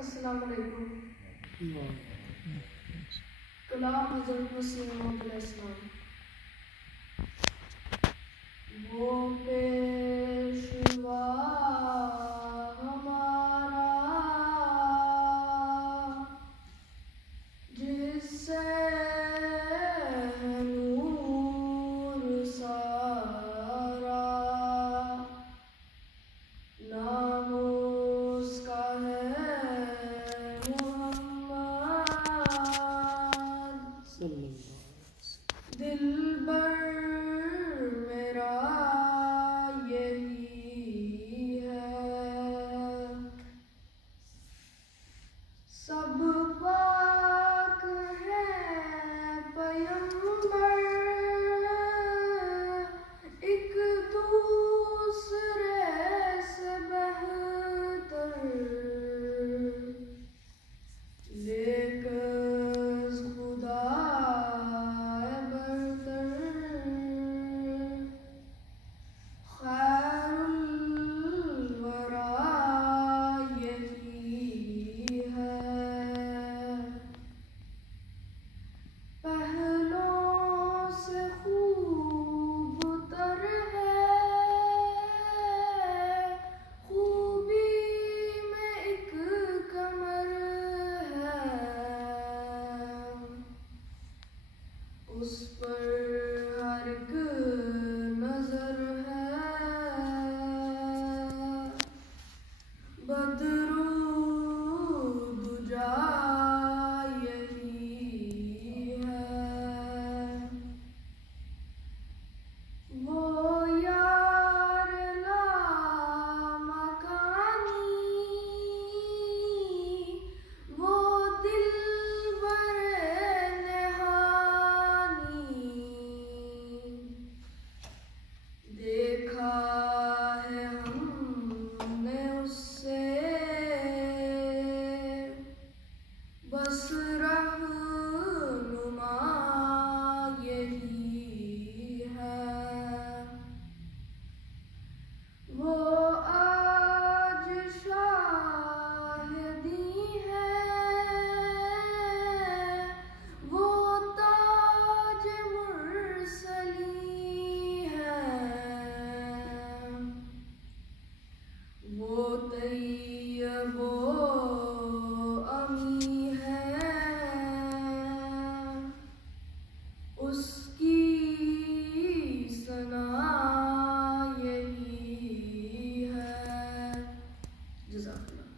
अस्सलाम वालेकुम। कलाम हज़रत मसीह मौद अलैहिस्सलाम। वो पेशवा हमारा जिससे नूर सारा, नाम उसका है मोहम्मद। दिलबर मेरा यही है, सब पाक है पैगंबर, एक दूसरे से बेहतर, लेकर खुदा बरतर, खैरुल वरा यही है। पहलों से खूब तर है, खूबी में एक कमर है, उस पर हर एक नजर है। बदरू दुजा यही है, वो यार लामकानी, वो दिलबर नेहानी, देखा है हमने उससे बस रहनुमा यही है। वो आज शाहिदी है, वो ताज मुरसली है, वो तैयबो अमी है, उसकी सना यही है। जज़ाकल्लाह।